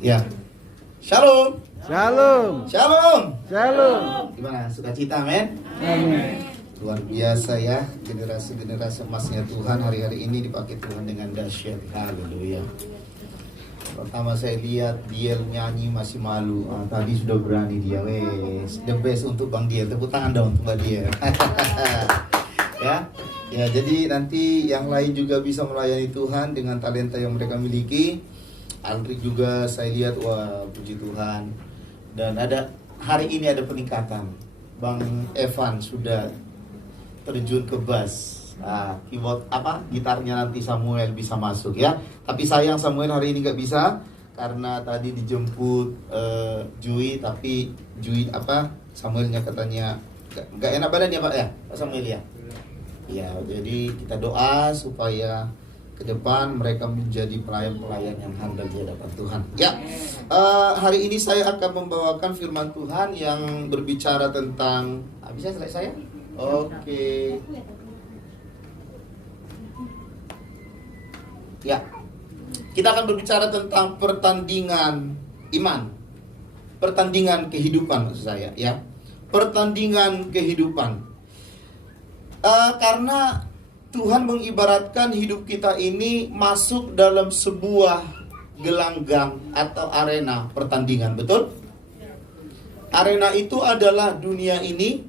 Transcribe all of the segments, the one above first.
Ya. Shalom. Shalom. Shalom. Shalom. Gimana? Sukacita, men? Amin. Luar biasa ya, generasi-generasi emasnya Tuhan hari-hari ini dipakai Tuhan dengan dahsyat. Haleluya. Pertama saya lihat Diel nyanyi masih malu. Tadi sudah berani dia. Wes, the best untuk Bang Diel. Tepuk tangan dong untuk Bang Diel. Ya. Ya, jadi nanti yang lain juga bisa melayani Tuhan dengan talenta yang mereka miliki. Aldri juga saya lihat, wah puji Tuhan. Dan hari ini ada peningkatan. Bang Evan sudah terjun ke bass. Keyboard gitarnya nanti Samuel bisa masuk ya. Tapi sayang Samuel hari ini nggak bisa karena tadi dijemput Jui, tapi Jui Samuelnya katanya nggak enak badan ya Pak ya, Pak Samuel ya. Ya, jadi kita doa supaya ke depan mereka menjadi pelayan-pelayan yang handal di hadapan Tuhan. Ya, hari ini saya akan membawakan firman Tuhan yang berbicara tentang. Bisa selesai saya? Oke. Ya, kita akan berbicara tentang pertandingan iman, pertandingan kehidupan maksud saya. Ya, pertandingan kehidupan. Karena Tuhan mengibaratkan hidup kita ini masuk dalam sebuah gelanggang atau arena pertandingan, betul? Arena itu adalah dunia ini.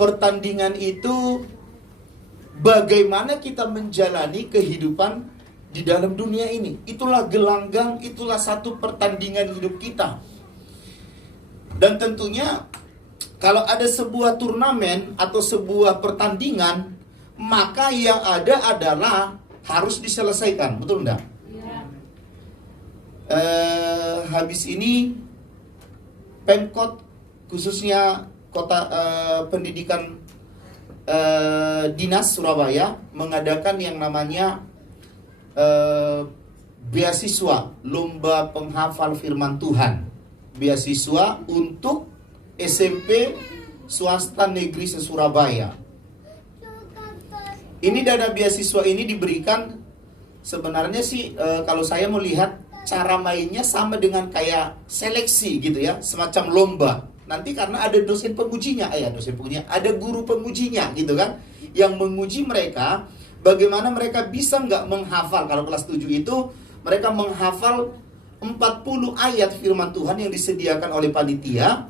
Pertandingan itu bagaimana kita menjalani kehidupan di dalam dunia ini. Itulah gelanggang, itulah satu pertandingan hidup kita. Dan tentunya kalau ada sebuah turnamen atau sebuah pertandingan, maka yang ada adalah harus diselesaikan, betul enggak? Ya. Habis ini Pemkot khususnya kota pendidikan Dinas Surabaya mengadakan yang namanya beasiswa lomba penghafal firman Tuhan, beasiswa untuk SMP swasta negeri se-Surabaya. Ini dana beasiswa ini diberikan sebenarnya sih kalau saya melihat cara mainnya sama dengan kayak seleksi gitu ya, semacam lomba. Nanti karena ada dosen pengujinya, ada guru pengujinya gitu kan, yang menguji mereka bagaimana mereka bisa nggak menghafal. Kalau kelas 7 itu mereka menghafal 40 ayat firman Tuhan yang disediakan oleh panitia.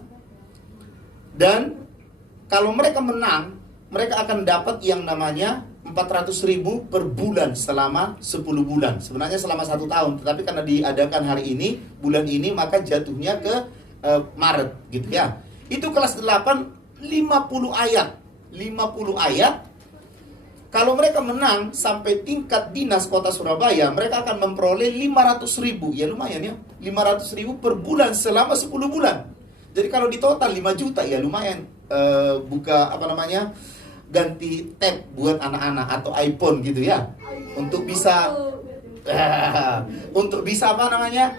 Dan kalau mereka menang, mereka akan dapat yang namanya 400.000 per bulan selama 10 bulan. Sebenarnya selama 1 tahun, tetapi karena diadakan hari ini, bulan ini, maka jatuhnya ke Maret gitu ya. Itu kelas 8, 50 ayat. 50 ayat. Kalau mereka menang sampai tingkat dinas kota Surabaya, mereka akan memperoleh 500.000. Ya lumayan ya, 500.000 per bulan selama 10 bulan. Jadi kalau di total 5 juta ya lumayan. Ganti tab buat anak-anak atau iPhone gitu ya, untuk bisa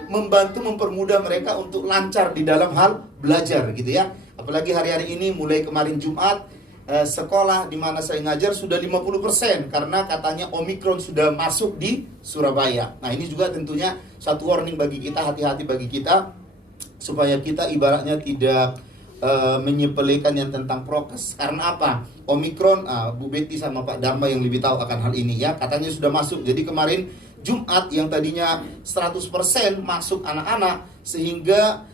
membantu mempermudah mereka untuk lancar di dalam hal belajar gitu ya. Apalagi hari-hari ini mulai kemarin Jumat, sekolah di mana saya ngajar sudah 50% karena katanya Omikron sudah masuk di Surabaya. Nah, ini juga tentunya satu warning bagi kita, hati-hati bagi kita supaya kita ibaratnya tidak menyepelekan yang tentang prokes. Karena apa? Omikron, Bu Betty sama Pak Dharma yang lebih tahu akan hal ini ya, katanya sudah masuk. Jadi kemarin Jumat yang tadinya 100% masuk anak-anak, sehingga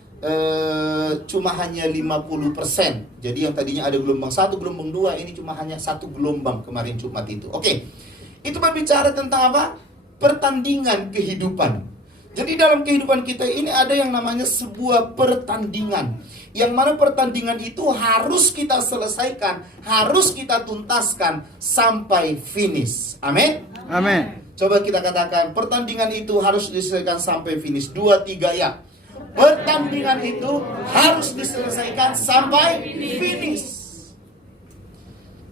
cuma hanya 50%. Jadi yang tadinya ada gelombang 1, gelombang 2, ini cuma hanya 1 gelombang kemarin Jumat itu. Oke. Itu berbicara tentang apa? Pertandingan kehidupan. Jadi dalam kehidupan kita ini ada yang namanya sebuah pertandingan. Yang mana pertandingan itu harus kita selesaikan, harus kita tuntaskan sampai finish. Amin? Amin. Coba kita katakan, pertandingan itu harus diselesaikan sampai finish. 2, 3 ya. Pertandingan itu harus diselesaikan sampai finish.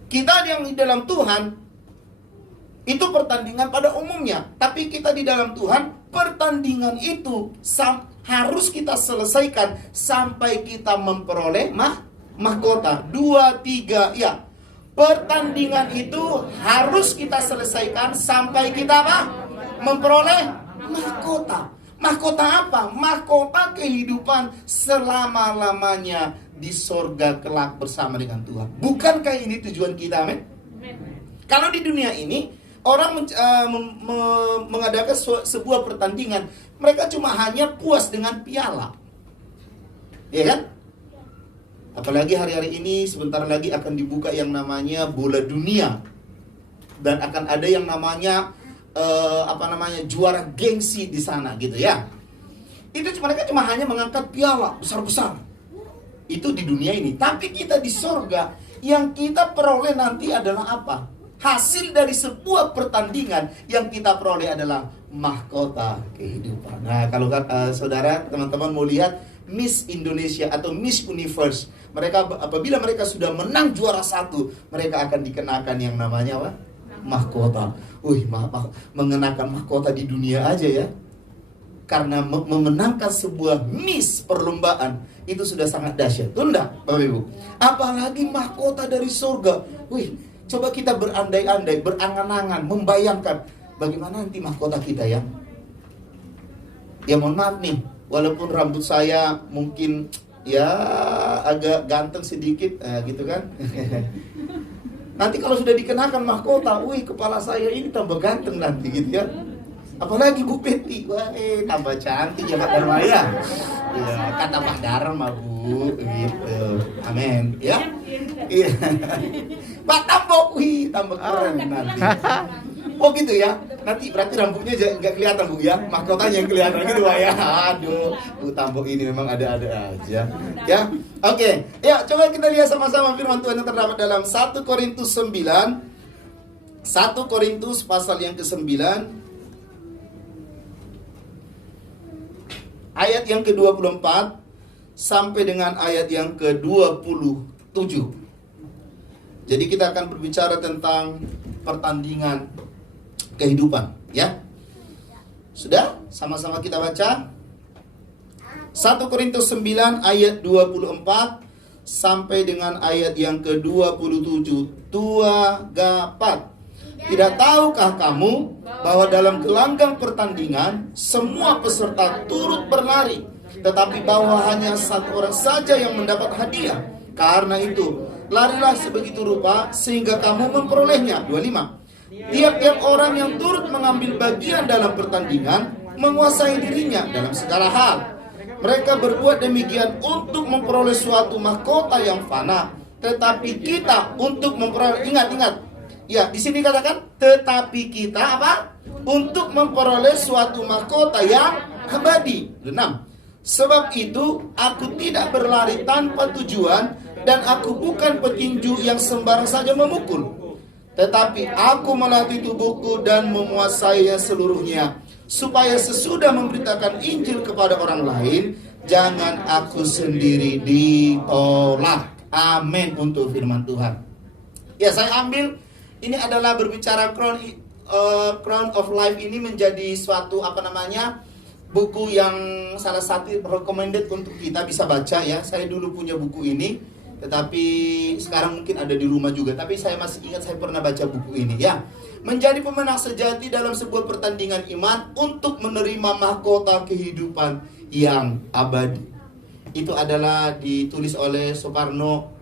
Kita yang di dalam Tuhan itu pertandingan pada umumnya, tapi kita di dalam Tuhan, pertandingan itu harus kita selesaikan sampai kita memperoleh mahkota. 2, 3 ya. Pertandingan itu harus kita selesaikan sampai kita apa? Memperoleh mahkota. Mahkota apa? Mahkota kehidupan selama-lamanya di sorga kelak bersama dengan Tuhan. Bukankah ini tujuan kita, amin? Kalau di dunia ini orang mengadakan sebuah pertandingan, mereka cuma hanya puas dengan piala, ya kan? Apalagi hari-hari ini sebentar lagi akan dibuka yang namanya bola dunia, dan akan ada yang namanya juara gengsi di sana, gitu ya. Itu mereka cuma hanya mengangkat piala besar-besar. Itu di dunia ini. Tapi kita di sorga, yang kita peroleh nanti adalah apa? Hasil dari sebuah pertandingan yang kita peroleh adalah mahkota kehidupan. Nah, kalau saudara, teman-teman mau lihat Miss Indonesia atau Miss Universe, mereka apabila mereka sudah menang juara 1, mereka akan dikenakan yang namanya apa? Mahkota. Mengenakan mahkota di dunia aja ya. Karena memenangkan sebuah Miss perlombaan itu sudah sangat dahsyat. Tunda, Bapak Ibu. Apalagi mahkota dari surga. Coba kita berandai-andai, berangan-angan, membayangkan bagaimana nanti mahkota kita ya. Ya mohon maaf nih, walaupun rambut saya mungkin ya agak ganteng sedikit, gitu kan. Nanti kalau sudah dikenakan mahkota, kepala saya ini tambah ganteng nanti gitu ya. Apalagi Bu Peti, tambah cantik ya Pak Darmaya. Ya, kata Pak Dharma Bu, gitu. Amin, ya. Iya. Pak tambah, tambah keren nanti. Oh gitu ya. Nanti berarti rambutnya nggak kelihatan Bu ya, mahkotanya yang kelihatan gitu Pak ya. Aduh, Bu Tambo ini memang ada-ada aja. Ya, oke. Ya, coba kita lihat sama-sama firman Tuhan yang terdapat dalam 1 Korintus 9. 1 Korintus pasal yang ke-9. Ayat yang ke-24 sampai dengan ayat yang ke-27. Jadi kita akan berbicara tentang pertandingan kehidupan, ya. Sudah? Sama-sama kita baca. 1 Korintus 9 ayat 24 sampai dengan ayat yang ke-27. Tua gapat. Tidak tahukah kamu bahwa dalam gelanggang pertandingan semua peserta turut berlari, tetapi bahwa hanya satu orang saja yang mendapat hadiah? Karena itu, larilah sebegitu rupa sehingga kamu memperolehnya. 25. Tiap-tiap orang yang turut mengambil bagian dalam pertandingan menguasai dirinya dalam segala hal. Mereka berbuat demikian untuk memperoleh suatu mahkota yang fana, tetapi kita untuk memperoleh, ingat. Ya, di sini katakan, tetapi kita apa? Untuk memperoleh suatu mahkota yang abadi. 6. Sebab itu, aku tidak berlari tanpa tujuan, dan aku bukan petinju yang sembarang saja memukul. Tetapi aku melatih tubuhku dan menguasainya seluruhnya, supaya sesudah memberitakan Injil kepada orang lain, jangan aku sendiri ditolak. Amin untuk firman Tuhan. Ya, saya ambil ini adalah berbicara Crown of Life ini menjadi suatu buku yang salah satu recommended untuk kita bisa baca ya. Saya dulu punya buku ini, tetapi sekarang mungkin ada di rumah juga. Tapi saya masih ingat saya pernah baca buku ini ya. Menjadi pemenang sejati dalam sebuah pertandingan iman untuk menerima mahkota kehidupan yang abadi. Itu adalah ditulis oleh Soekarno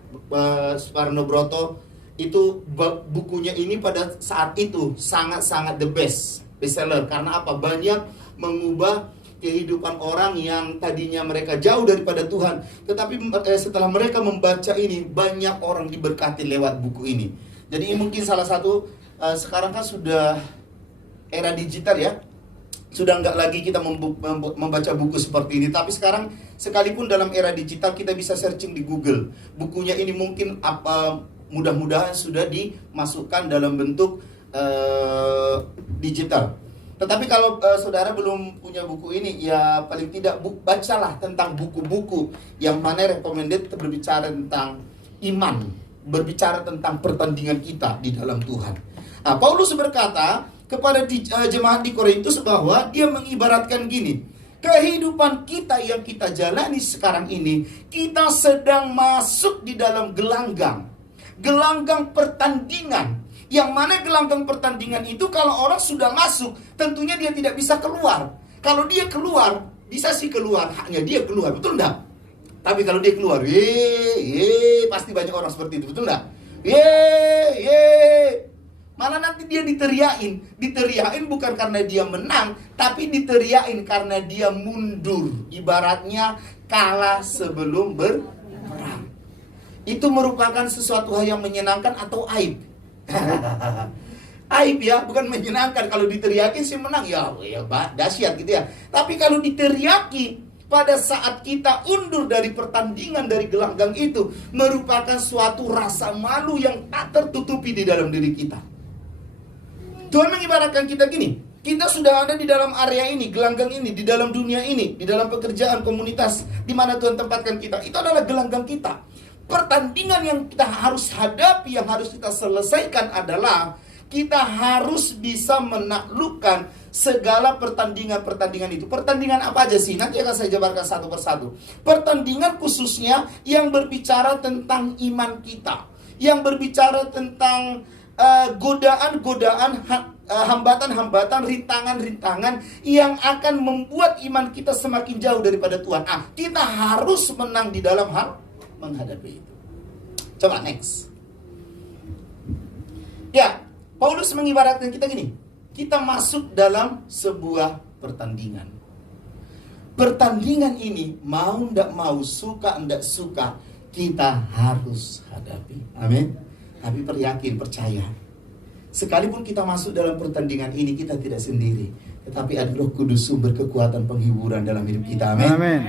Broto. Itu bukunya ini pada saat itu sangat-sangat the best bestseller. Karena apa? Banyak mengubah kehidupan orang yang tadinya mereka jauh daripada Tuhan. Tetapi setelah mereka membaca ini, banyak orang diberkati lewat buku ini. Jadi ini mungkin salah satu, sekarang kan sudah era digital ya. Sudah nggak lagi kita membaca buku seperti ini. Tapi sekarang sekalipun dalam era digital kita bisa searching di Google. Bukunya ini mungkin mudah-mudahan sudah dimasukkan dalam bentuk digital. Tetapi kalau saudara belum punya buku ini, ya paling tidak bacalah tentang buku-buku yang mana recommended berbicara tentang iman, berbicara tentang pertandingan kita di dalam Tuhan. Nah, Paulus berkata kepada jemaat di Korintus bahwa dia mengibaratkan gini, kehidupan kita yang kita jalani sekarang ini, kita sedang masuk di dalam gelanggang. gelanggang pertandingan. Yang mana gelanggang pertandingan itu kalau orang sudah masuk, tentunya dia tidak bisa keluar. Kalau dia keluar, bisa sih keluar, haknya dia keluar, betul enggak? Tapi kalau dia keluar, pasti banyak orang seperti itu, betul enggak? Malah nanti dia diteriakin bukan karena dia menang, tapi diteriakin karena dia mundur. Ibaratnya kalah sebelum berperang. Itu merupakan sesuatu hal yang menyenangkan atau aib? Aib ya, bukan menyenangkan. Kalau diteriakin sih menang, ya dahsyat gitu ya. Tapi kalau diteriaki pada saat kita undur dari pertandingan, dari gelanggang itu, merupakan suatu rasa malu yang tak tertutupi di dalam diri kita. Tuhan mengibaratkan kita gini, kita sudah ada di dalam area ini, gelanggang ini, di dalam dunia ini, di dalam pekerjaan, komunitas, di mana Tuhan tempatkan kita. Itu adalah gelanggang kita. Pertandingan yang kita harus hadapi, yang harus kita selesaikan adalah kita harus bisa menaklukkan segala pertandingan-pertandingan itu. Pertandingan apa aja sih? Nanti akan saya jabarkan satu persatu. Pertandingan khususnya yang berbicara tentang iman kita, yang berbicara tentang godaan-godaan, hambatan-hambatan, rintangan-rintangan yang akan membuat iman kita semakin jauh daripada Tuhan. Kita harus menang di dalam hal menghadapi itu. Coba next. Ya, Paulus mengibaratkan kita gini. Kita masuk dalam sebuah pertandingan. Pertandingan ini mau ndak mau, suka ndak suka, kita harus hadapi. Amin. Tapi percaya. Sekalipun kita masuk dalam pertandingan ini, kita tidak sendiri. Tetapi ada Roh Kudus, sumber kekuatan penghiburan dalam hidup kita. Amin. Amin.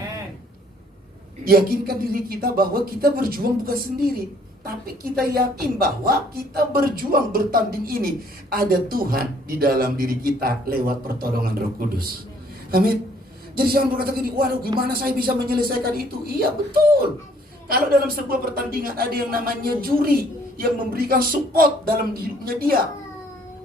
Yakinkan diri kita bahwa kita berjuang bukan sendiri, tapi kita yakin bahwa kita berjuang bertanding ini ada Tuhan di dalam diri kita lewat pertolongan Roh Kudus. Amin. Jadi jangan berkata gini, waduh gimana saya bisa menyelesaikan itu? Iya betul. Kalau dalam sebuah pertandingan ada yang namanya juri yang memberikan support dalam hidupnya dia.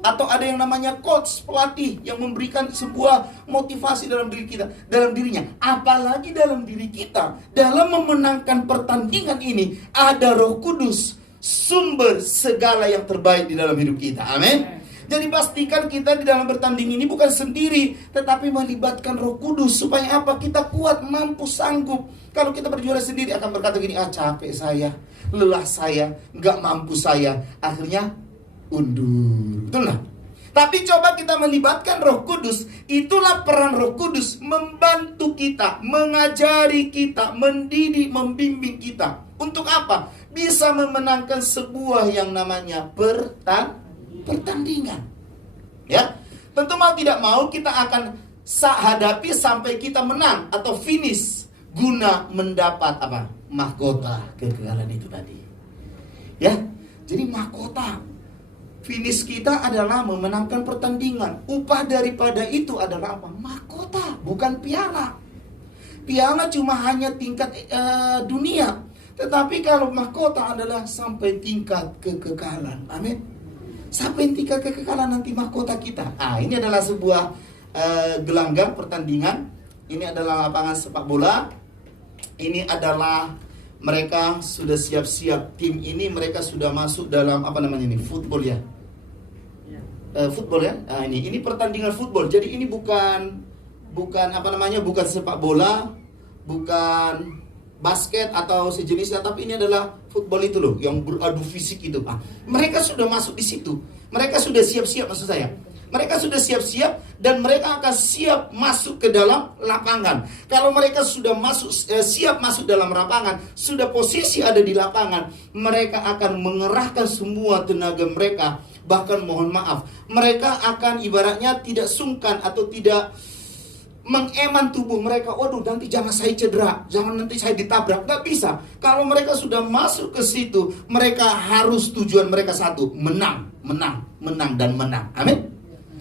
Atau ada yang namanya coach, pelatih yang memberikan sebuah motivasi dalam diri kita, dalam dirinya. Apalagi dalam diri kita, dalam memenangkan pertandingan ini ada Roh Kudus, sumber segala yang terbaik di dalam hidup kita. Amin. Jadi pastikan kita di dalam bertanding ini bukan sendiri, tetapi melibatkan Roh Kudus. Supaya apa? Kita kuat, mampu, sanggup. Kalau kita berjuara sendiri akan berkata gini, capek saya, lelah saya, nggak mampu saya. Akhirnya undur. Betul nggak? Tapi coba kita melibatkan Roh Kudus. Itulah peran Roh Kudus, membantu kita, mengajari kita, mendidik, membimbing kita. Untuk apa? Bisa memenangkan sebuah yang namanya pertandingan. Ya, tentu mau tidak mau kita akan hadapi sampai kita menang atau finish, guna mendapat apa? Mahkota kekekalan itu tadi. Ya, jadi mahkota finish kita adalah memenangkan pertandingan. Upah daripada itu adalah apa? Mahkota, bukan piala. Piala cuma hanya tingkat dunia. Tetapi kalau mahkota adalah sampai tingkat kekekalan. Amin. Sampai tingkat kekekalan nanti mahkota kita. Ini adalah sebuah gelanggang pertandingan. Ini adalah lapangan sepak bola. Ini adalah mereka sudah siap-siap. Tim ini mereka sudah masuk dalam apa namanya ini? Football ya. Football ya. Ini pertandingan football. Jadi ini bukan apa namanya? Bukan sepak bola, bukan basket atau sejenisnya, tapi ini adalah football itu loh, yang beradu fisik itu. Mereka sudah masuk di situ. Mereka sudah siap-siap, maksud saya. Mereka sudah siap-siap dan mereka akan siap masuk ke dalam lapangan. Kalau mereka sudah siap masuk dalam lapangan, sudah posisi ada di lapangan, mereka akan mengerahkan semua tenaga mereka. Bahkan mohon maaf, mereka akan ibaratnya tidak sungkan atau tidak mengeman tubuh mereka. Waduh, nanti jangan saya cedera, jangan nanti saya ditabrak. Gak bisa. Kalau mereka sudah masuk ke situ, mereka harus tujuan mereka satu, menang, menang, menang, dan menang. Amin.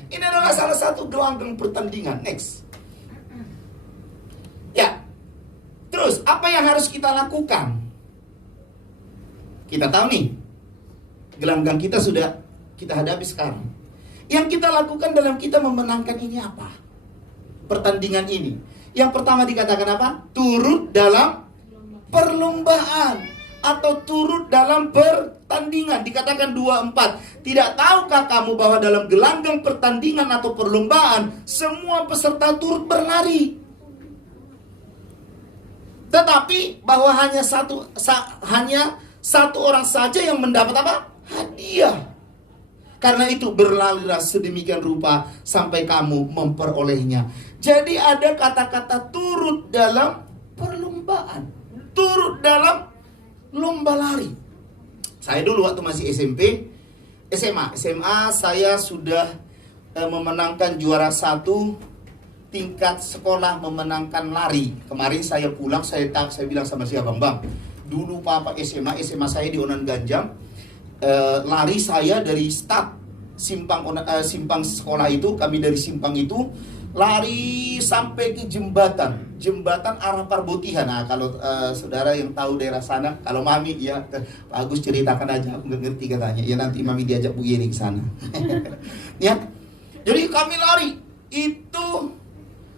Ini adalah salah satu gelanggang pertandingan. Next. Ya. Terus, apa yang harus kita lakukan? Kita tahu nih, gelanggang kita sudah kita hadapi sekarang. Yang kita lakukan dalam kita memenangkan ini apa? Pertandingan ini. Yang pertama dikatakan apa? Turut dalam perlombaan atau turut dalam pertandingan. pertandingan. Dikatakan 24. Tidak tahukah kamu bahwa dalam gelanggang pertandingan atau perlombaan semua peserta turut berlari, tetapi bahwa hanya satu orang saja yang mendapat apa? Hadiah. Karena itu berlarilah sedemikian rupa sampai kamu memperolehnya. Jadi ada kata-kata turut dalam perlombaan, turut dalam lomba lari. Saya dulu waktu masih SMA saya sudah memenangkan juara 1 tingkat sekolah memenangkan lari. Kemarin saya pulang, saya bilang sama si abang, bang, dulu papa SMA saya di Onan Ganjam. Lari saya dari start simpang sekolah itu, kami dari simpang itu lari sampai ke jembatan arah Parbotihan. Nah, kalau saudara yang tahu daerah sana, kalau mami ya Pak Agus ceritakan aja, aku nggak ngerti katanya. Ya nanti mami diajak Bu Yeni ke sana. Ya, jadi kami lari itu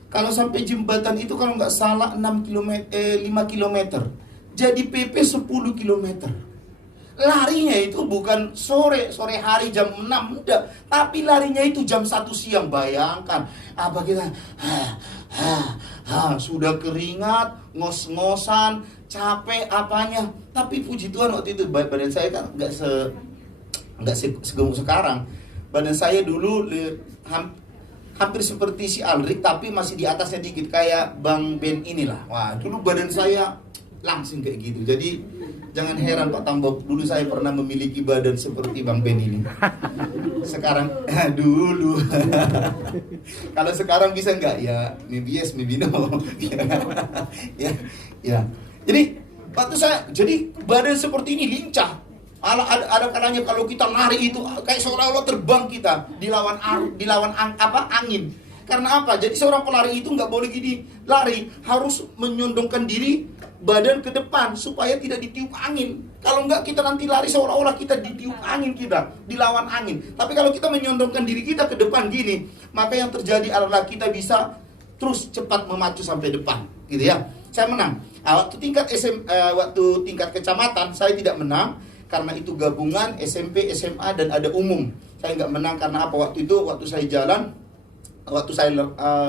kalau sampai jembatan itu kalau nggak salah 5 km. Jadi PP 10 km. Larinya itu bukan sore hari jam 6, enggak, tapi larinya itu jam 1 siang. Bayangkan, apa kita sudah keringat, ngos-ngosan, capek apanya. Tapi puji Tuhan waktu itu badan saya kan enggak segemuk sekarang. Badan saya dulu hampir seperti si Alrik, tapi masih di atasnya dikit kayak Bang Ben inilah. Wah, dulu badan saya langsing kayak gitu. Jadi jangan heran Pak Tambok, dulu saya pernah memiliki badan seperti Bang Ben ini. Sekarang dulu. Kalau sekarang bisa enggak? Ya, maybe yes, maybe no. ya. Jadi waktu saya, jadi badan seperti ini lincah. Ada kalanya kalau kita lari itu kayak seolah-olah terbang kita dilawan angin. Karena apa? Jadi seorang pelari itu nggak boleh gini lari, harus menyondongkan diri badan ke depan supaya tidak ditiup angin. Kalau nggak kita nanti lari seolah-olah kita ditiup angin, kita dilawan angin. Tapi kalau kita menyondongkan diri kita ke depan gini, maka yang terjadi adalah kita bisa terus cepat memacu sampai depan, gitu ya. Saya menang. Waktu tingkat kecamatan saya tidak menang karena itu gabungan SMP, SMA dan ada umum. Saya nggak menang karena apa? Waktu itu waktu saya jalan. Waktu saya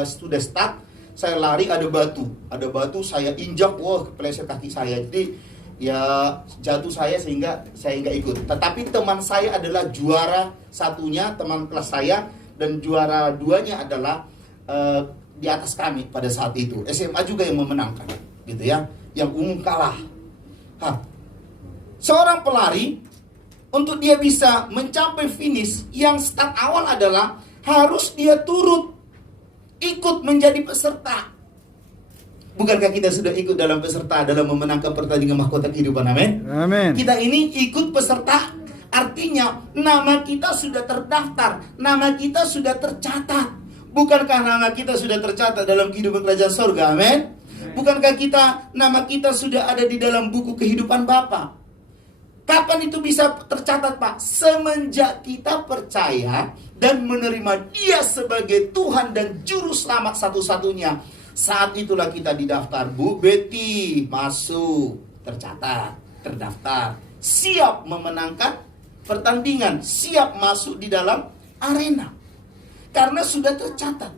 sudah start, saya lari ada batu saya injak, wah kepleset kaki saya. Jadi ya jatuh saya sehingga saya nggak ikut. Tetapi teman saya adalah juara satunya, teman kelas saya, dan juara 2-nya adalah di atas kami pada saat itu. SMA juga yang memenangkan, gitu ya. Yang umum kalah. Seorang pelari untuk dia bisa mencapai finish, yang start awal adalah harus dia turut ikut menjadi peserta. Bukankah kita sudah ikut dalam peserta dalam memenangkan pertandingan mahkota kehidupan? Amin. Amin. Kita ini ikut peserta, artinya nama kita sudah terdaftar, nama kita sudah tercatat. Bukankah nama kita sudah tercatat dalam kehidupan kerajaan surga? Amin. Bukankah nama kita sudah ada di dalam buku kehidupan Bapa? Kapan itu bisa tercatat, Pak? Semenjak kita percaya dan menerima Dia sebagai Tuhan dan Juru Selamat satu-satunya. Saat itulah kita didaftar. Bu Betty masuk, tercatat, terdaftar, siap memenangkan pertandingan, siap masuk di dalam arena. Karena sudah tercatat.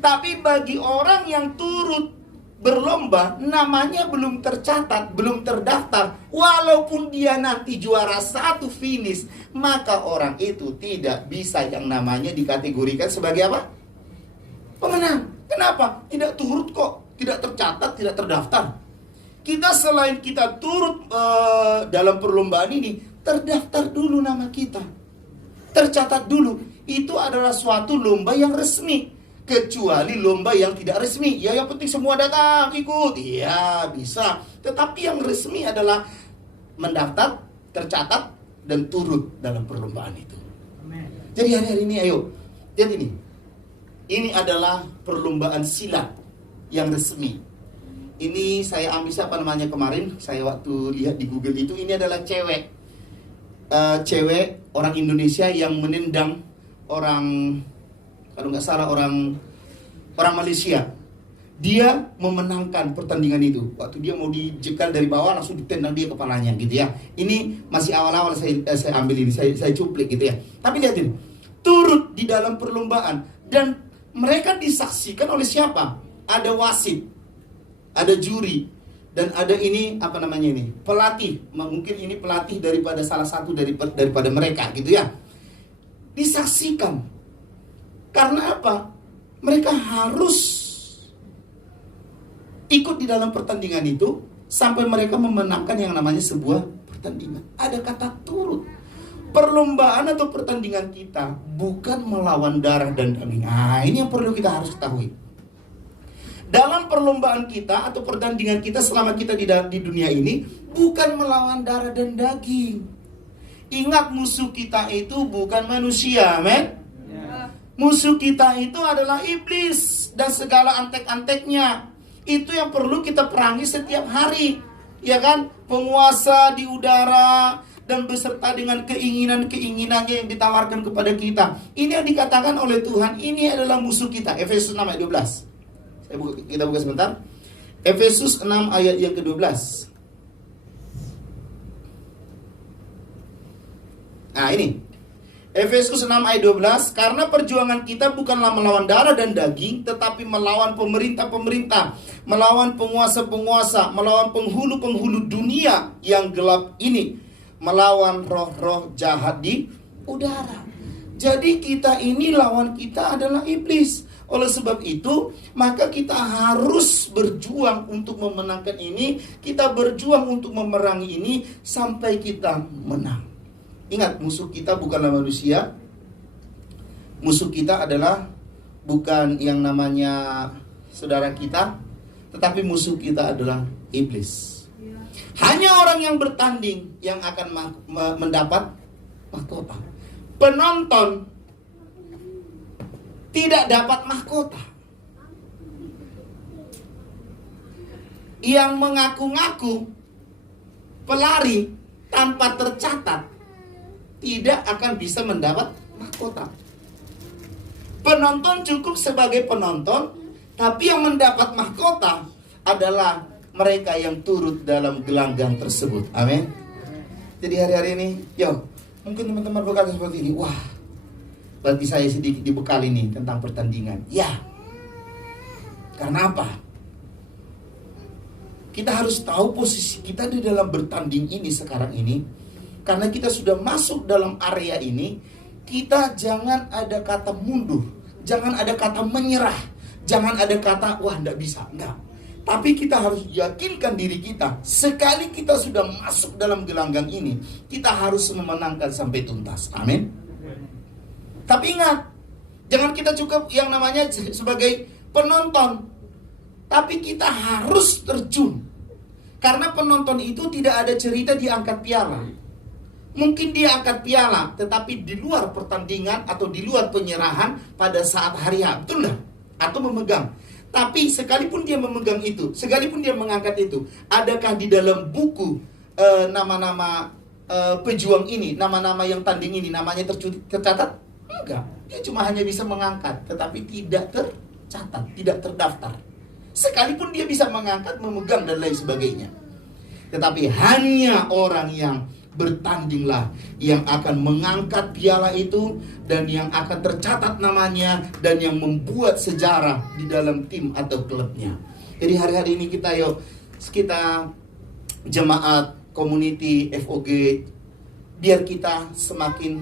Tapi bagi orang yang turut berlomba, namanya belum tercatat, belum terdaftar, walaupun dia nanti juara 1 finish, maka orang itu tidak bisa yang namanya dikategorikan sebagai apa? Pemenang. Kenapa? Tidak turut kok, tidak tercatat, tidak terdaftar. Kita selain kita turut dalam perlombaan ini, terdaftar dulu nama kita, tercatat dulu. Itu adalah suatu lomba yang resmi. Kecuali lomba yang tidak resmi, ya yang penting semua datang ikut, iya bisa. Tetapi yang resmi adalah mendaftar, tercatat, dan turut dalam perlombaan itu. Amen. Jadi hari-hari ini ayo, jadi ini adalah perlombaan silat yang resmi. Ini saya ambil siapa namanya kemarin, saya waktu lihat di Google itu, ini adalah cewek orang Indonesia yang menendang orang, kalau nggak salah orang Malaysia. dia memenangkan pertandingan itu. Waktu dia mau dijegal dari bawah, langsung ditendang dia kepalanya gitu ya. Ini masih awal-awal saya ambil ini, saya cuplik gitu ya. Tapi lihatin, turut di dalam perlombaan. Dan mereka disaksikan oleh siapa? Ada wasit, ada juri, dan ada ini apa namanya ini, pelatih. Mungkin ini pelatih daripada salah satu daripada mereka gitu ya. Disaksikan. Karena apa? Mereka harus ikut di dalam pertandingan itu sampai mereka memenangkan yang namanya sebuah pertandingan. Ada kata turut. Perlombaan atau pertandingan kita bukan melawan darah dan daging. Nah, ini yang perlu kita harus ketahui. Dalam perlombaan kita atau pertandingan kita selama kita di dunia ini bukan melawan darah dan daging. Ingat, musuh kita itu bukan manusia, men. Musuh kita itu adalah iblis dan segala antek-anteknya. Itu yang perlu kita perangi setiap hari, ya kan? Penguasa di udara dan beserta dengan keinginan-keinginannya yang ditawarkan kepada kita. Ini yang dikatakan oleh Tuhan, ini adalah musuh kita. Efesus 6 ayat 12. Kita buka sebentar. Efesus 6 ayat yang ke-12. Nah, ini Efesus 6 ayat 12. Karena perjuangan kita bukanlah melawan darah dan daging, tetapi melawan pemerintah-pemerintah, melawan penguasa-penguasa, melawan penghulu-penghulu dunia yang gelap ini, melawan roh-roh jahat di udara. Jadi kita ini, lawan kita adalah iblis. Oleh sebab itu, maka kita harus berjuang untuk memenangkan ini. Kita berjuang untuk memerangi ini sampai kita menang. Ingat, musuh kita bukanlah manusia. Musuh kita adalah bukan yang namanya saudara kita, tetapi musuh kita adalah iblis. Hanya orang yang bertanding yang akan mendapat mahkota. Penonton tidak dapat mahkota. Yang mengaku-ngaku pelari tanpa tercatat tidak akan bisa mendapat mahkota. Penonton cukup sebagai penonton, tapi yang mendapat mahkota adalah mereka yang turut dalam gelanggang tersebut. Amin. Jadi hari-hari ini, mungkin teman-teman berkata seperti ini, wah, berarti saya sedikit dibekali nih tentang pertandingan. Ya, karena apa? Kita harus tahu posisi kita di dalam bertanding ini sekarang ini. Karena kita sudah masuk dalam area ini, kita jangan ada kata mundur, jangan ada kata menyerah, jangan ada kata wah enggak bisa, enggak. Tapi kita harus yakinkan diri kita, sekali kita sudah masuk dalam gelanggang ini, kita harus memenangkan sampai tuntas. Amin. Tapi ingat, jangan kita cukup yang namanya sebagai penonton, tapi kita harus terjun. Karena penonton itu tidak ada cerita dia angkat piala. Mungkin dia angkat piala, tetapi di luar pertandingan atau di luar penyerahan pada saat hari H, betul enggak? Atau memegang. Tapi sekalipun dia memegang itu, sekalipun dia mengangkat itu, adakah di dalam buku nama-nama pejuang ini, nama-nama yang tanding ini, namanya tercatat? Enggak. Dia cuma hanya bisa mengangkat, tetapi tidak tercatat, tidak terdaftar. Sekalipun dia bisa mengangkat, memegang dan lain sebagainya. Tetapi hanya orang yang bertandinglah yang akan mengangkat piala itu dan yang akan tercatat namanya dan yang membuat sejarah di dalam tim atau klubnya. Jadi hari-hari ini kita jemaat community FOG, biar kita semakin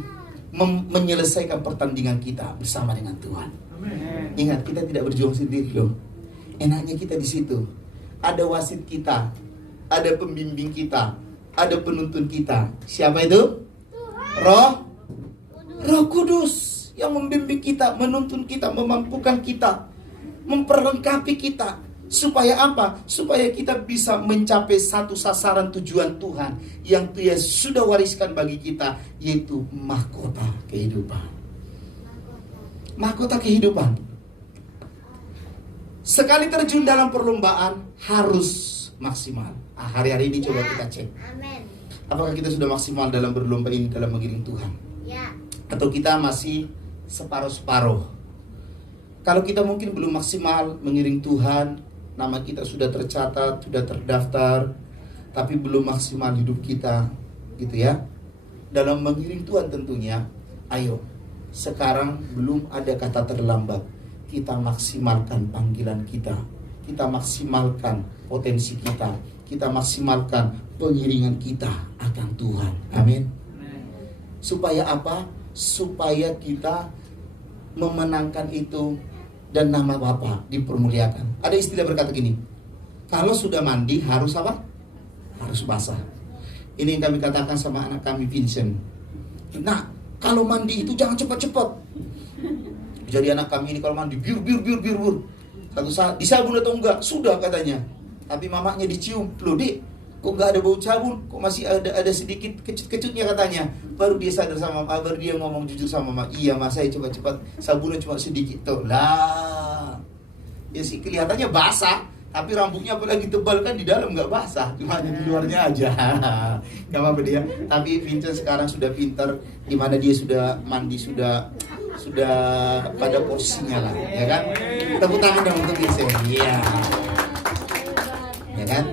menyelesaikan pertandingan kita bersama dengan Tuhan. Amen. Ingat, kita tidak berjuang sendiri loh. Enaknya kita di situ. Ada wasit kita, ada pembimbing kita, ada penuntun kita. Siapa itu? Roh Kudus yang membimbing kita, menuntun kita, memampukan kita, memperlengkapi kita. Supaya apa? Supaya kita bisa mencapai satu sasaran tujuan Tuhan yang Dia sudah wariskan bagi kita, yaitu mahkota kehidupan. Mahkota kehidupan. Sekali terjun dalam perlombaan harus maksimal. Hari-hari ini coba kita cek. Amin. Apakah kita sudah maksimal dalam berlomba ini, dalam mengiring Tuhan? Ya. Atau kita masih separuh-separuh? Kalau kita mungkin belum maksimal mengiring Tuhan, nama kita sudah tercatat, sudah terdaftar, tapi belum maksimal hidup kita, gitu ya. Dalam mengiring Tuhan tentunya, ayo, sekarang belum ada kata terlambat. Kita maksimalkan panggilan kita maksimalkan potensi kita maksimalkan pengiringan kita akan Tuhan. Amin. Supaya apa? Supaya kita memenangkan itu dan nama Bapa dipermuliakan. Ada istilah berkata gini, kalau sudah mandi harus apa? Harus basah. Ini yang kami katakan sama anak kami Vincent. Nah, kalau mandi itu jangan cepat-cepat. Jadi anak kami ini kalau mandi biur. Satu saat disabun atau enggak? Sudah katanya. Tapi mamanya dicium, loh Dek, kok enggak ada bau sabun? Kok masih ada sedikit kecut-kecutnya katanya. Baru dia sadar sama mama, baru dia ngomong jujur sama mama, iya mas saya cepat-cepat, sabunnya cuma sedikit tuh. Lah, ya sih kelihatannya basah, tapi rambutnya apalagi tebal kan di dalam nggak basah, cuma di luarnya aja. Gak apa-apa dia. Tapi Vincent sekarang sudah pintar, dimana dia sudah mandi, sudah pada posisinya lah, ya kan? Tepuk tangan dong untuk Vincent. Iya. Ya kan?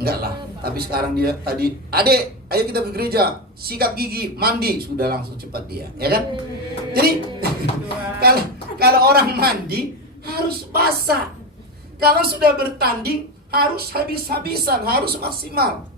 Enggak lah. Tapi sekarang dia tadi, adek, ayo kita ke gereja, sikat gigi, mandi, sudah langsung cepat dia, ya kan? Jadi kalau orang mandi harus basah. Kalau sudah bertanding harus habis-habisan, harus maksimal.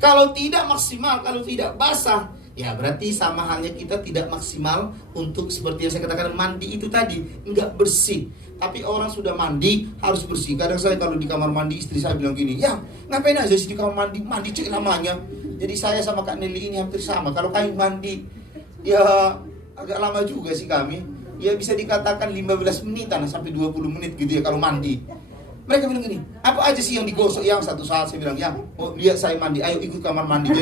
Kalau tidak maksimal, kalau tidak basah, ya berarti sama halnya kita tidak maksimal untuk seperti yang saya katakan mandi itu tadi, enggak bersih. Tapi orang sudah mandi harus bersih. Kadang saya kalau di kamar mandi istri saya bilang gini, ya ngapain aja sih di kamar mandi cek lamanya. Jadi saya sama Kak Nelly ini hampir sama. Kalau kami mandi ya agak lama juga sih kami. Ya bisa dikatakan 15 menitan sampai 20 menit gitu ya kalau mandi. Mereka bilang gini, apa aja sih yang digosok? Yang satu saat saya bilang, yang oh lihat saya mandi, ayo ikut kamar mandi.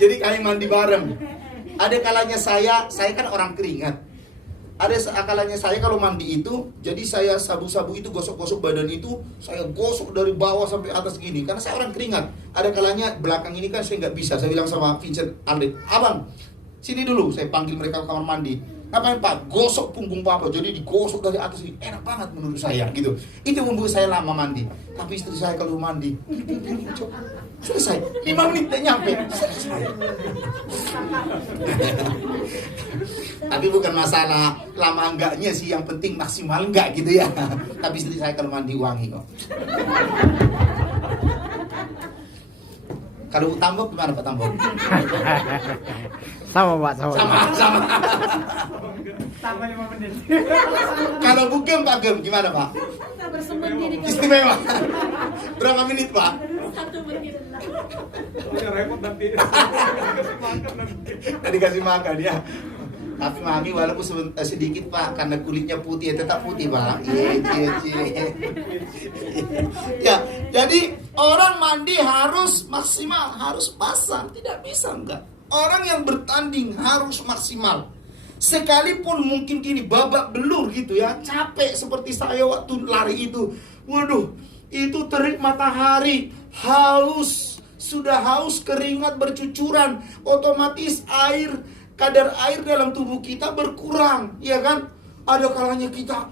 Jadi kami mandi bareng. Ada kalanya saya kan orang keringat. Ada kalanya saya kalau mandi itu, jadi saya sabu-sabu itu gosok-gosok badan itu, saya gosok dari bawah sampai atas gini, karena saya orang keringat. Ada kalanya belakang ini kan saya nggak bisa. Saya bilang sama Vincent, Alden, abang, sini dulu. Saya panggil mereka ke kamar mandi. Ngapain Pak? Gosok punggung Papa. Jadi digosok dari atas ini. Enak banget menurut saya gitu. Itu membuat saya lama mandi. Tapi istri saya kalau mandi, selesai. 5 menit tak nyampe. Selesai. Tapi bukan masalah lama enggaknya sih. Yang penting maksimal enggak gitu ya. Tapi istri saya kalau mandi wangi kok. Kalau Tambok gimana Pak Tambok? Sama Pak, sama. Tambah 5 menit. Kalau Bugem Pak Gem gimana Pak? Bersemedi di kamar. Istimewa. Berapa menit Pak? 1 menit. Soalnya repot nanti. Kasih makan nanti. Tadi kasih makan ya. Tapi mami walaupun sedikit Pak, karena kulitnya putih ya tetap putih Pak. Iya. Ya, jadi orang mandi harus maksimal, harus basah, tidak bisa enggak. Orang yang bertanding harus maksimal. Sekalipun mungkin gini babak belur gitu ya, capek seperti saya waktu lari itu. Waduh, itu terik matahari, haus, sudah haus, keringat bercucuran, otomatis kadar air dalam tubuh kita berkurang, ya kan? Ada kalanya kita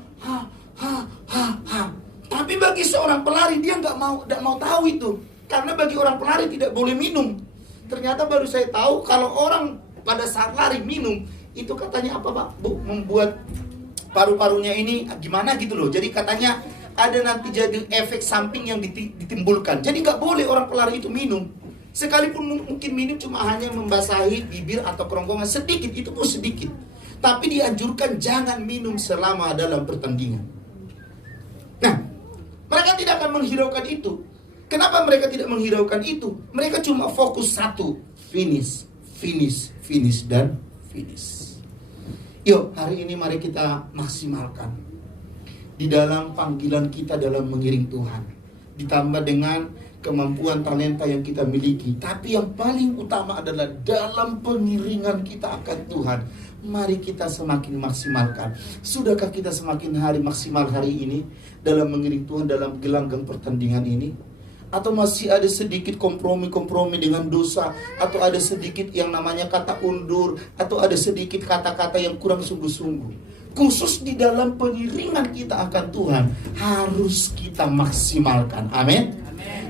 Tapi bagi seorang pelari dia nggak mau tahu itu, karena bagi orang pelari tidak boleh minum. Ternyata baru saya tahu kalau orang pada saat lari minum itu katanya apa Pak? Bu, membuat paru-parunya ini gimana gitu loh. Jadi katanya ada nanti jadi efek samping yang ditimbulkan. Jadi nggak boleh orang pelari itu minum. Sekalipun mungkin minum cuma hanya membasahi bibir atau kerongkongan sedikit, itu pun sedikit. Tapi dianjurkan jangan minum selama dalam pertandingan. Nah, mereka tidak akan menghiraukan itu. Kenapa mereka tidak menghiraukan itu? Mereka cuma fokus satu, finish, dan finish. Yuk, hari ini mari kita maksimalkan di dalam panggilan kita dalam mengiring Tuhan. Ditambah dengan kemampuan talenta yang kita miliki. Tapi yang paling utama adalah dalam pengiringan kita akan Tuhan. Mari kita semakin maksimalkan. Sudahkah kita semakin hari maksimal hari ini dalam mengiring Tuhan dalam gelanggang pertandingan ini? Atau masih ada sedikit kompromi dengan dosa, atau ada sedikit yang namanya kata undur, atau ada sedikit kata-kata yang kurang sungguh-sungguh? khusus di dalam pengiringan kita akan Tuhan, harus kita maksimalkan. Amin.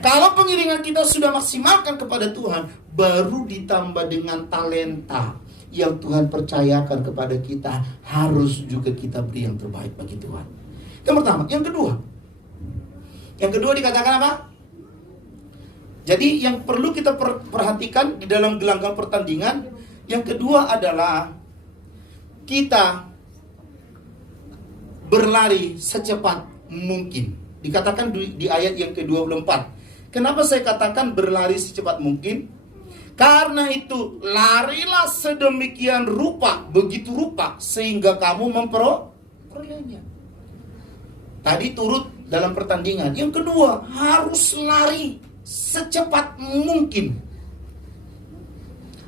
Kalau pengiringan kita sudah maksimalkan kepada Tuhan, baru ditambah dengan talenta yang Tuhan percayakan kepada kita, harus juga kita beri yang terbaik bagi Tuhan. Yang pertama. Yang kedua dikatakan apa? Jadi yang perlu kita perhatikan di dalam gelanggang pertandingan, yang kedua adalah kita berlari secepat mungkin. Dikatakan di ayat yang ke-24. Kenapa saya katakan berlari secepat mungkin? Karena itu larilah sedemikian rupa, begitu rupa, sehingga kamu memperolehnya. Tadi turut dalam pertandingan. Yang kedua, harus lari secepat mungkin.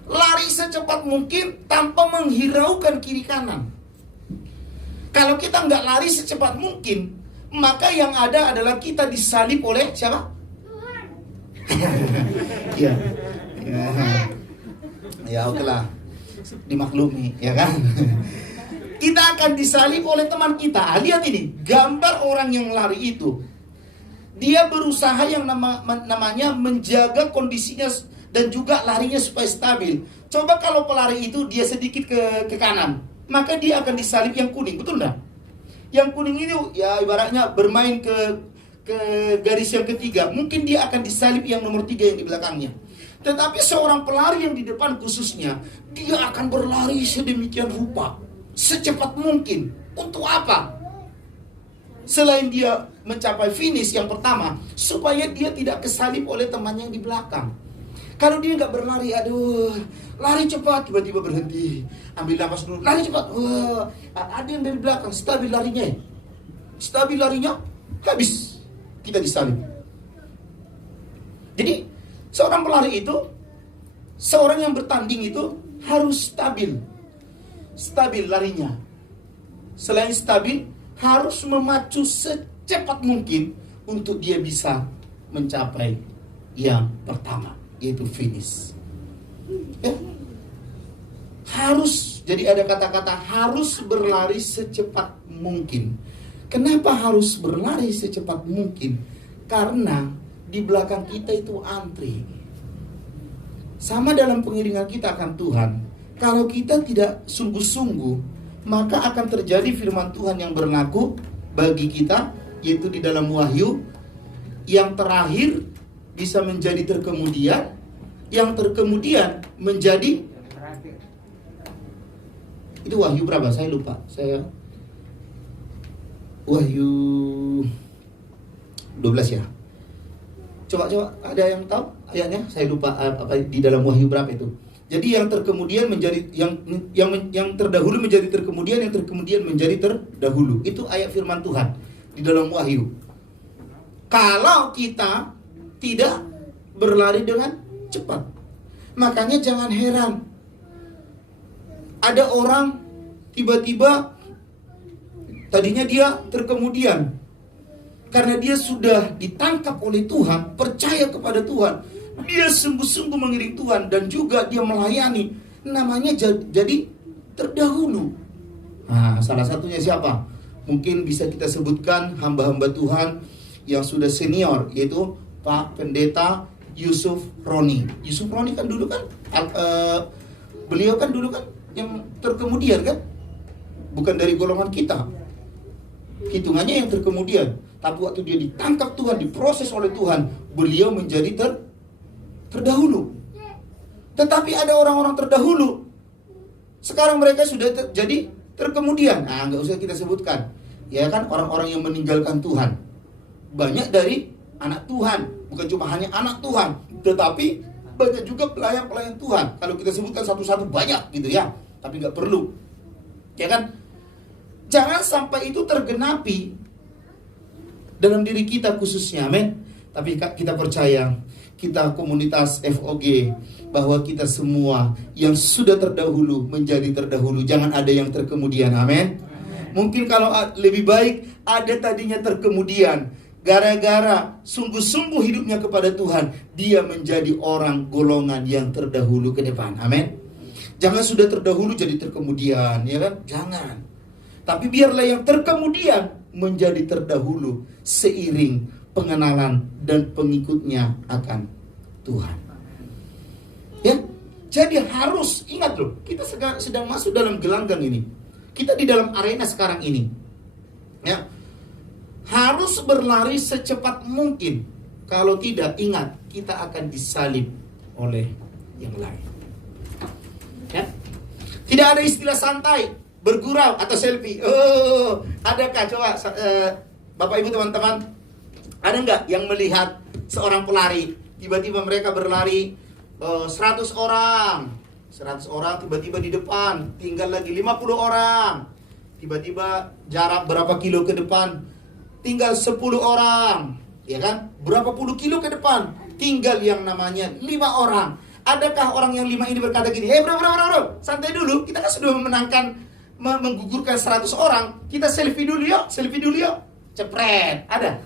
Lari secepat mungkin tanpa menghiraukan kiri kanan. Kalau kita nggak lari secepat mungkin, maka yang ada adalah kita disalib oleh siapa? Tuhan. Ya oke lah, dimaklumi, ya kan? Kita akan disalib oleh teman kita. Lihat ini, gambar orang yang lari itu. Dia berusaha yang namanya menjaga kondisinya dan juga larinya supaya stabil. Coba kalau pelari itu dia sedikit ke kanan, maka dia akan disalib yang kuning, betul enggak? Yang kuning itu ya ibaratnya bermain ke garis yang ketiga, mungkin dia akan disalib yang nomor 3 yang di belakangnya. Tetapi seorang pelari yang di depan khususnya, dia akan berlari sedemikian rupa, secepat mungkin. Untuk apa? Selain dia mencapai finish yang pertama, supaya dia tidak kesalib oleh temannya yang di belakang. Kalau dia nggak berlari, lari cepat, tiba-tiba berhenti, ambil nafas dulu, lari cepat, ada yang dari belakang, stabil larinya, habis, kita disalib. Jadi, seorang pelari itu, seorang yang bertanding itu harus stabil larinya. Selain stabil, harus memacu secepat mungkin untuk dia bisa mencapai yang pertama, yaitu finish. Ya. Harus, jadi ada kata-kata harus berlari secepat mungkin. Kenapa harus berlari secepat mungkin? Karena di belakang kita itu antri. Sama dalam pengiringan kita akan Tuhan. Kalau kita tidak sungguh-sungguh, maka akan terjadi firman Tuhan yang berlaku bagi kita, yaitu di dalam Wahyu, yang terakhir bisa menjadi terkemudian, yang terkemudian menjadi terakhir. Itu Wahyu berapa? Saya lupa. Wahyu 12 ya. Coba ada yang tahu ayatnya? Saya lupa apa di dalam Wahyu berapa itu. Jadi yang terkemudian menjadi yang terdahulu menjadi terkemudian, yang terkemudian menjadi terdahulu. Itu ayat firman Tuhan di dalam Wahyu. Kalau kita tidak berlari dengan cepat, makanya jangan heran ada orang tiba-tiba tadinya dia terkemudian karena dia sudah ditangkap oleh Tuhan, percaya kepada Tuhan, dia sungguh-sungguh mengiring Tuhan dan juga dia melayani, namanya jadi terdahulu. Nah, salah satunya siapa? Mungkin bisa kita sebutkan hamba-hamba Tuhan yang sudah senior, yaitu Pak Pendeta Yusuf Roni. Yusuf Roni kan dulu kan beliau kan dulu kan yang terkemudian kan, bukan dari golongan kita, hitungannya yang terkemudian. Tapi waktu dia ditangkap Tuhan, diproses oleh Tuhan, beliau menjadi terdahulu. Tetapi ada orang-orang terdahulu, sekarang mereka sudah jadi terkemudian. Nah, nggak usah kita sebutkan, ya kan, orang-orang yang meninggalkan Tuhan. Banyak dari anak Tuhan, bukan cuma hanya anak Tuhan, tetapi banyak juga pelayan-pelayan Tuhan. Kalau kita sebutkan satu-satu banyak gitu ya, tapi nggak perlu, ya kan? Jangan sampai itu tergenapi dalam diri kita khususnya, amin. Tapi kita percaya, kita komunitas FOG, bahwa kita semua yang sudah terdahulu menjadi terdahulu. Jangan ada yang terkemudian, amin. Mungkin kalau lebih baik ada tadinya terkemudian, gara-gara sungguh-sungguh hidupnya kepada Tuhan, dia menjadi orang golongan yang terdahulu ke depan, amin. Jangan sudah terdahulu jadi terkemudian, ya kan? Jangan. Tapi biarlah yang terkemudian menjadi terdahulu seiring pengenalan dan pengikutnya akan Tuhan. Ya, jadi harus ingat loh, kita sedang masuk dalam gelanggang ini. Kita di dalam arena sekarang ini. Ya, harus berlari secepat mungkin. Kalau tidak, ingat, kita akan disalib oleh yang lain. Ya, tidak ada istilah santai, bergurau atau selfie. Oh, adakah coba Bapak Ibu teman-teman, ada nggak yang melihat seorang pelari tiba-tiba mereka berlari 100 orang tiba-tiba di depan tinggal lagi 50 orang, tiba-tiba jarak berapa kilo ke depan tinggal 10 orang, ya kan? Berapa puluh kilo ke depan tinggal yang namanya 5 orang. Adakah orang yang 5 ini berkata gini, bro, santai dulu, kita kan sudah memenangkan, menggugurkan 100 orang, kita selfie dulu yuk, cepret, ada?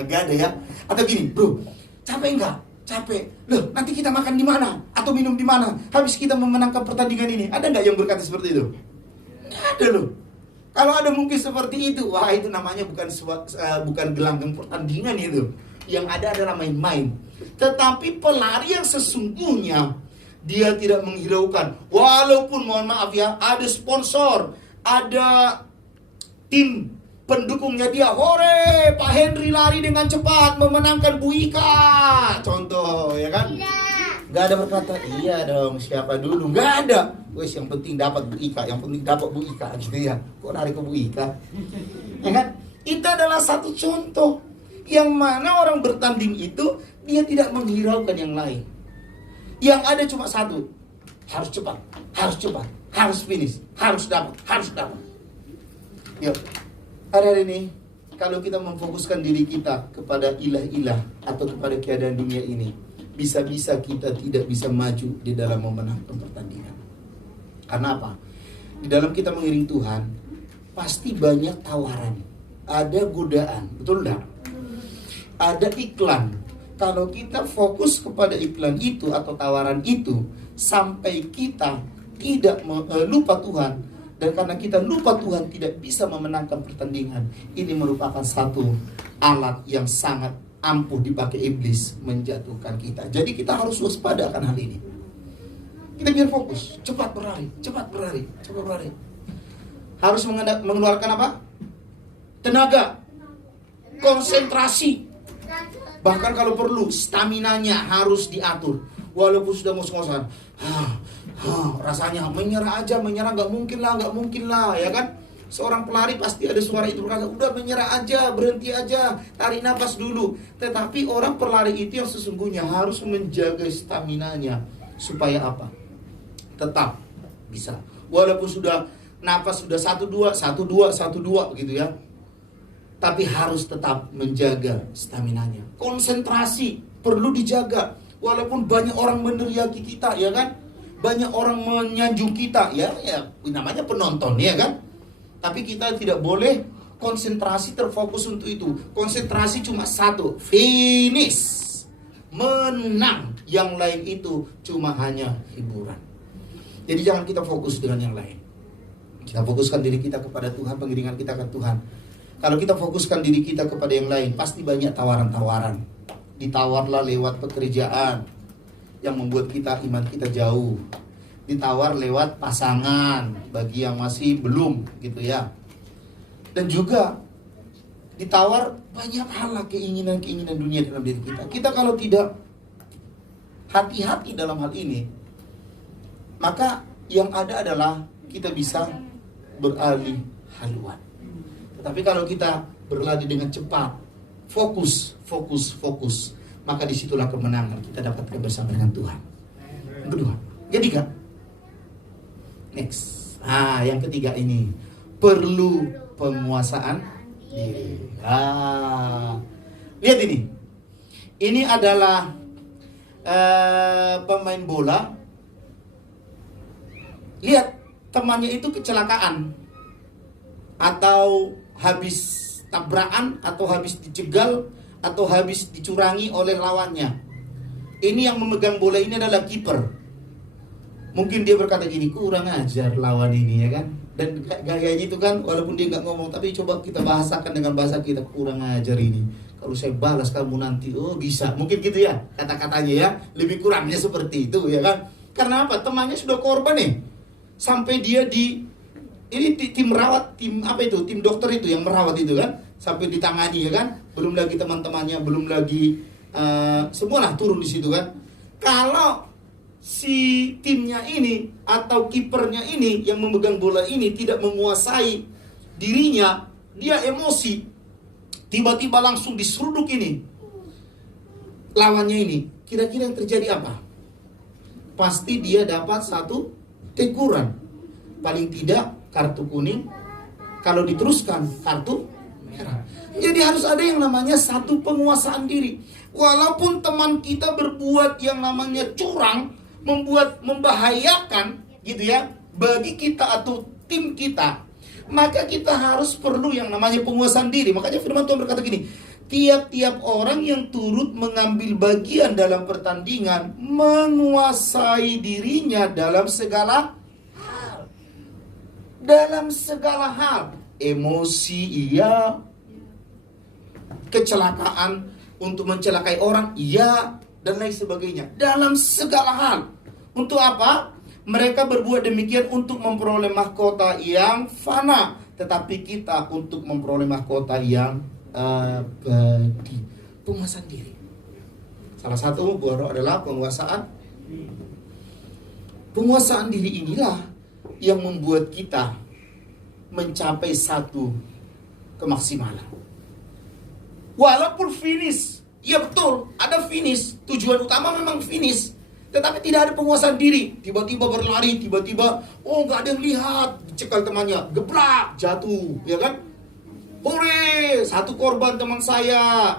Gak ada ya? Atau gini, bro, capek nggak? Capek. Loh, nanti kita makan di mana? Atau minum di mana? Habis kita memenangkan pertandingan ini. Ada nggak yang berkata seperti itu? Nggak ada loh. Kalau ada mungkin seperti itu, wah itu namanya bukan gelanggang pertandingan itu. Yang ada adalah main-main. Tetapi pelari yang sesungguhnya, dia tidak menghiraukan. Walaupun mohon maaf ya, ada sponsor, ada tim pendukungnya dia, hore, Pak Henry lari dengan cepat memenangkan Bu Ika, contoh, ya kan? Gak ada berkata, iya dong, siapa dulu? Gak ada. Wes, yang penting dapat Bu Ika, gitu ya. Kok lari ke Bu Ika? Ya kan? Itu adalah satu contoh yang mana orang bertanding itu dia tidak menghiraukan yang lain. Yang ada cuma satu, harus cepat, harus finish, harus dapat. Yuk, hari ini kalau kita memfokuskan diri kita kepada ilah-ilah atau kepada keadaan dunia ini, bisa-bisa kita tidak bisa maju di dalam memenangkan pertandingan. Karena apa? Di dalam kita mengiring Tuhan, pasti banyak tawaran, ada godaan, betul enggak? Ada iklan. Kalau kita fokus kepada iklan itu atau tawaran itu, sampai kita tidak lupa Tuhan, dan karena kita lupa Tuhan tidak bisa memenangkan pertandingan, ini merupakan satu alat yang sangat ampuh dipakai iblis menjatuhkan kita. Jadi kita harus waspada akan hal ini. Kita biar fokus, cepat berlari. Harus mengeluarkan apa? Tenaga, konsentrasi. Bahkan kalau perlu, staminanya harus diatur. Walaupun sudah ngos-ngosan, rasanya menyerah nggak mungkin lah, ya kan? Seorang pelari pasti ada suara itu berkata, udah menyerah aja, berhenti aja, tarik nafas dulu. Tetapi orang pelari itu yang sesungguhnya harus menjaga staminanya supaya apa? Tetap bisa. Walaupun sudah nafas sudah 1-2 gitu ya. Tapi harus tetap menjaga staminanya. Konsentrasi perlu dijaga. Walaupun banyak orang meneriaki kita, ya kan? Banyak orang menyanjung kita, ya namanya penonton, ya kan? Tapi kita tidak boleh konsentrasi terfokus untuk itu. Konsentrasi cuma satu, finish, menang. Yang lain itu cuma hanya hiburan. Jadi jangan kita fokus dengan yang lain. Kita fokuskan diri kita kepada Tuhan, pengiringan kita ke Tuhan. Kalau kita fokuskan diri kita kepada yang lain, pasti banyak tawaran-tawaran. Ditawarlah lewat pekerjaan yang membuat kita iman kita jauh. Ditawar lewat pasangan bagi yang masih belum gitu ya. Dan juga ditawar banyak hal, keinginan-keinginan dunia dalam diri kita. Kita kalau tidak hati-hati dalam hal ini, maka yang ada adalah kita bisa beralih haluan. Tetapi kalau kita berlari dengan cepat, fokus, maka disitulah kemenangan kita dapatkan bersama dengan Tuhan. Yang kedua, jadi kan? Next. Yang ketiga ini perlu penguasaan diri. Lihat ini. Ini adalah pemain bola. Lihat, temannya itu kecelakaan atau habis tabrakan atau habis dicegal atau habis dicurangi oleh lawannya. Ini yang memegang bola ini adalah kiper. Mungkin dia berkata gini, kurang ajar lawan ini, ya kan? Dan gayanya itu kan, walaupun dia nggak ngomong, tapi coba kita bahasakan dengan bahasa kita, kurang ajar ini. Kalau saya balas kamu nanti, oh bisa. Mungkin gitu ya, kata-katanya ya. Lebih kurangnya seperti itu, ya kan? Karena apa? Temannya sudah korban nih. Sampai dia ini tim merawat, tim apa itu? Tim dokter itu yang merawat itu kan? Sampai ditangani, ya kan? Belum lagi teman-temannya, belum lagi semualah turun di situ kan? Kalau si timnya ini atau kipernya ini yang memegang bola ini tidak menguasai dirinya, dia emosi, tiba-tiba langsung diseruduk ini lawannya ini, kira-kira yang terjadi apa? Pasti dia dapat satu teguran, paling tidak kartu kuning, kalau diteruskan kartu merah. Jadi harus ada yang namanya satu penguasaan diri. Walaupun teman kita berbuat yang namanya curang, membahayakan gitu ya bagi kita atau tim kita, maka kita harus perlu yang namanya penguasaan diri. Makanya firman Tuhan berkata gini, tiap-tiap orang yang turut mengambil bagian dalam pertandingan menguasai dirinya dalam segala hal. Dalam segala hal. Emosi iya, kecelakaan untuk mencelakai orang iya, dan lain sebagainya. Dalam segala hal. Untuk apa? Mereka berbuat demikian untuk memperoleh mahkota yang fana. Tetapi kita untuk memperoleh mahkota yang abadi. Penguasaan diri. Salah satu buah roh adalah penguasaan. Penguasaan diri inilah yang membuat kita mencapai satu kemaksimalan. Walaupun finish, ya betul, ada finish. Tujuan utama memang finish. Tetapi tidak ada penguasaan diri. Tiba-tiba berlari, tiba-tiba, nggak ada yang lihat. Dicekal temannya, geblak, jatuh, ya kan? Hore, satu korban teman saya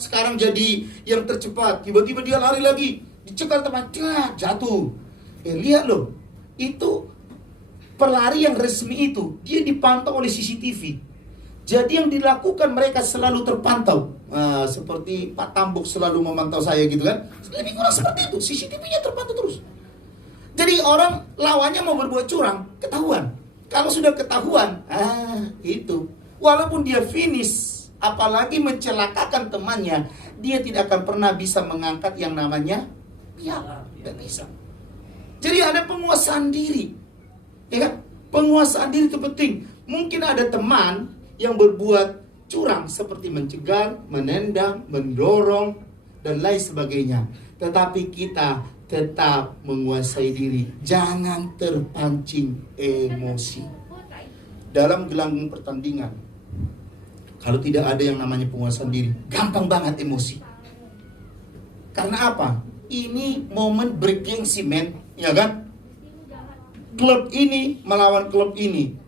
sekarang jadi yang tercepat. Tiba-tiba dia lari lagi, dicekal teman, jatuh. Lihat loh, itu pelari yang resmi itu, dia dipantau oleh CCTV. Jadi yang dilakukan mereka selalu terpantau. Seperti Pak Tambuk selalu memantau saya gitu kan. Lebih kurang seperti itu, CCTV-nya terpantau terus. Jadi orang lawannya mau berbuat curang, ketahuan. Kalau sudah ketahuan, itu. Walaupun dia finish, apalagi mencelakakan temannya, dia tidak akan pernah bisa mengangkat yang namanya piala. Tidak bisa. Jadi ada penguasaan diri. Ya kan? Penguasaan diri itu penting. Mungkin ada teman yang berbuat curang seperti mencegal, menendang, mendorong, dan lain sebagainya. Tetapi kita tetap menguasai diri. Jangan terpancing emosi. Dalam gelanggang pertandingan, kalau tidak ada yang namanya penguasaan diri, gampang banget emosi. Karena apa? Ini momen bergengsi, men. Ya kan? Klub ini melawan klub ini.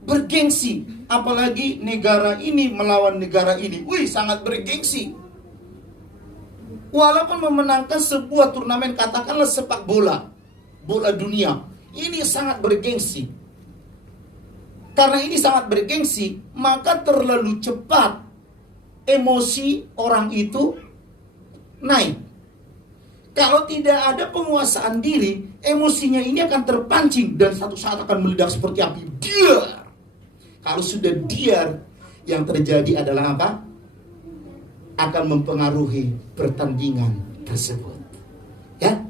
Bergengsi, apalagi negara ini melawan negara ini. Wih, sangat bergengsi. Walaupun memenangkan sebuah turnamen, katakanlah sepak bola dunia, ini sangat bergengsi. Karena ini sangat bergengsi, maka terlalu cepat emosi orang itu naik. Kalau tidak ada penguasaan diri, emosinya ini akan terpancing dan satu saat akan meledak seperti api. Dia. Kalau sudah diar, yang terjadi adalah apa? Akan mempengaruhi pertandingan tersebut. Ya?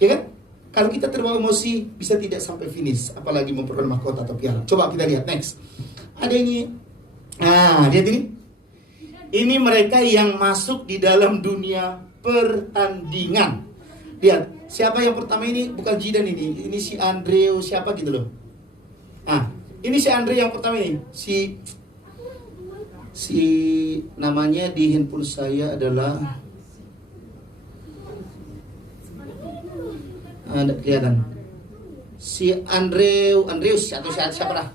Ya kan? Kalau kita terbawa emosi, bisa tidak sampai finish, apalagi memperoleh mahkota atau piala. Coba kita lihat next. Ada ini. Lihat ini. Ini mereka yang masuk di dalam dunia pertandingan. Lihat, siapa yang pertama ini? Bukan Jidan ini. Ini si Andreu siapa gitu loh. Ini si Andre yang pertama ini. Si namanya di handphone saya adalah ada kelihatan. Si Andreus atau siapa lah.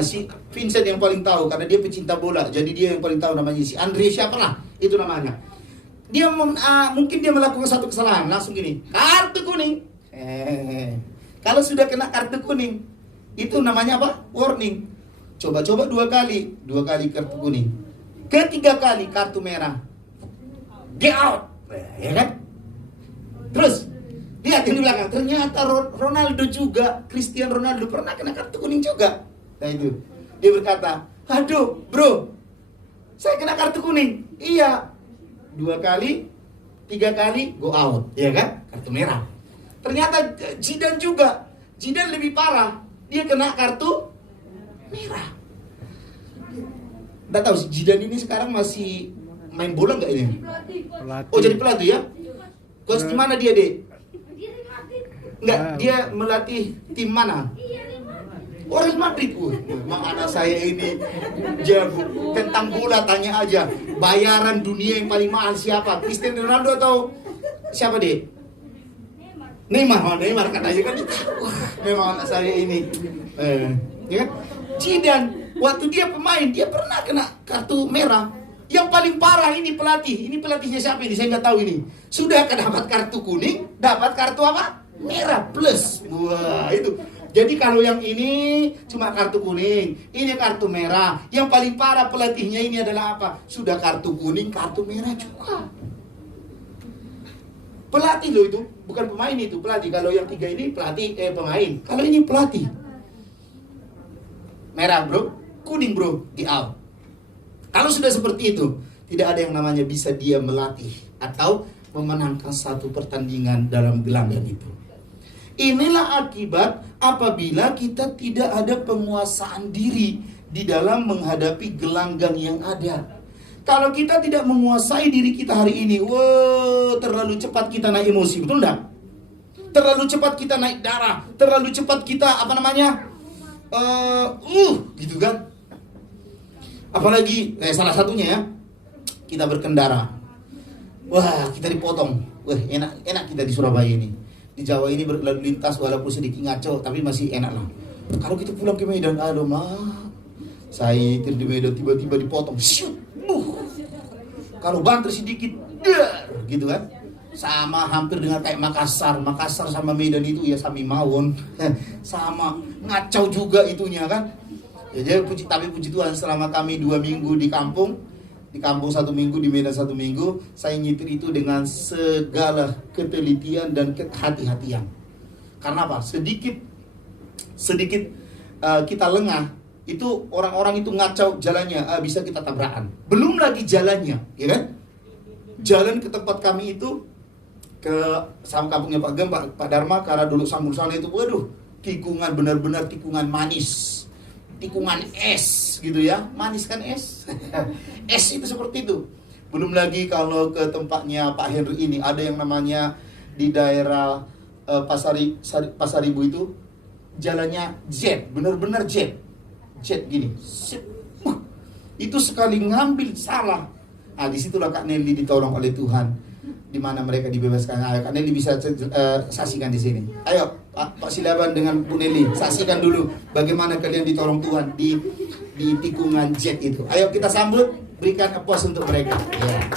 Si Vincent yang paling tahu karena dia pecinta bola. Jadi dia yang paling tahu namanya si Andre siapa lah. Itu namanya. Dia mungkin dia melakukan satu kesalahan, langsung gini, kartu kuning. Kalau sudah kena kartu kuning, itu namanya apa? Warning. Coba-coba 2 kali kartu kuning. Ketiga kali kartu merah. Get out. Ya kan? Terus Lihat yang di belakang, ternyata Ronaldo juga, Cristiano Ronaldo pernah kena kartu kuning juga. Nah itu, dia berkata, aduh bro, saya kena kartu kuning. Iya, 2 kali, 3 kali, go out, ya kan? Kartu merah. Ternyata Zidane juga, Zidane lebih parah, dia kena kartu merah. Nggak tahu, Zidane ini sekarang masih main bola nggak ini? Pelatih. Oh jadi pelatih ya? Coach di mana dia, Dek? Enggak, Ah. dia melatih tim mana? Oh, Real Madrid. Memang anak saya ini jago tentang bola, tanya aja. Bayaran dunia yang paling mahal siapa? Cristiano Ronaldo atau siapa, Dek? Neymar. Oh, Neymar katanya kan. Wah, memang anak saya ini. Ya kan? Zidane, waktu dia pemain, dia pernah kena kartu merah. Yang paling parah ini pelatih. Ini pelatihnya siapa ini? Saya nggak tahu ini. Sudah dapat kartu kuning, dapat kartu apa? Merah plus. Wah, itu. Jadi kalau yang ini cuma kartu kuning, ini kartu merah. Yang paling parah pelatihnya ini adalah apa? Sudah kartu kuning, kartu merah juga. Pelatih loh itu, bukan pemain itu, pelatih. Kalau yang 3 ini pelatih, pemain. Kalau ini pelatih. Merah bro, kuning bro, di out. Kalau sudah seperti itu, tidak ada yang namanya bisa dia melatih atau memenangkan satu pertandingan dalam gelanggang itu. Inilah akibat apabila kita tidak ada penguasaan diri di dalam menghadapi gelanggang yang ada. Kalau kita tidak menguasai diri kita hari ini, terlalu cepat kita naik emosi, betul enggak? Terlalu cepat kita naik darah, terlalu cepat kita gitu kan? Apalagi salah satunya ya, kita berkendara. Wah, kita dipotong. Wah, enak kita di Surabaya ini. Di Jawa ini berlalu lintas walaupun sedikit ngaco, tapi masih enak lah. Kalau kita pulang ke Medan, aduh mah, saya nyetir di Medan tiba-tiba dipotong. Kalau banter sedikit, gitu kan? Sama hampir dengan kayak Makassar. Makassar sama Medan itu ya sami mawon. Sama ngacau juga itunya kan. Ya, tapi puji Tuhan selama kami 2 minggu di kampung 1 minggu, di Medan 1 minggu, saya nyetir itu dengan segala ketelitian dan kehati-hatian. Karena apa? Sedikit kita lengah, itu orang-orang itu ngacau jalannya, bisa kita tabrakan. Belum lagi jalannya, ya kan? Jalan ke tempat kami itu, ke sama kampungnya Pak Gem, Pak Dharma, karena dulu Sambul sana itu, waduh, tikungan benar-benar tikungan manis. Tikungan es gitu ya, manis kan es. Es itu seperti itu. Belum lagi kalau ke tempatnya Pak Henry ini, ada yang namanya di daerah Pasaribu itu jalannya jet, benar-benar jet gini. Itu sekali ngambil salah. Disitulah Kak Nelly ditolong oleh Tuhan, di mana mereka dibebaskan. Ayo Kak Nelly bisa saksikan di sini. Ayo Pak Silaban dengan Bu Nelly, saksikan dulu bagaimana kalian ditolong Tuhan di tikungan jet itu. Ayo kita sambut, berikan applause untuk mereka. Ya.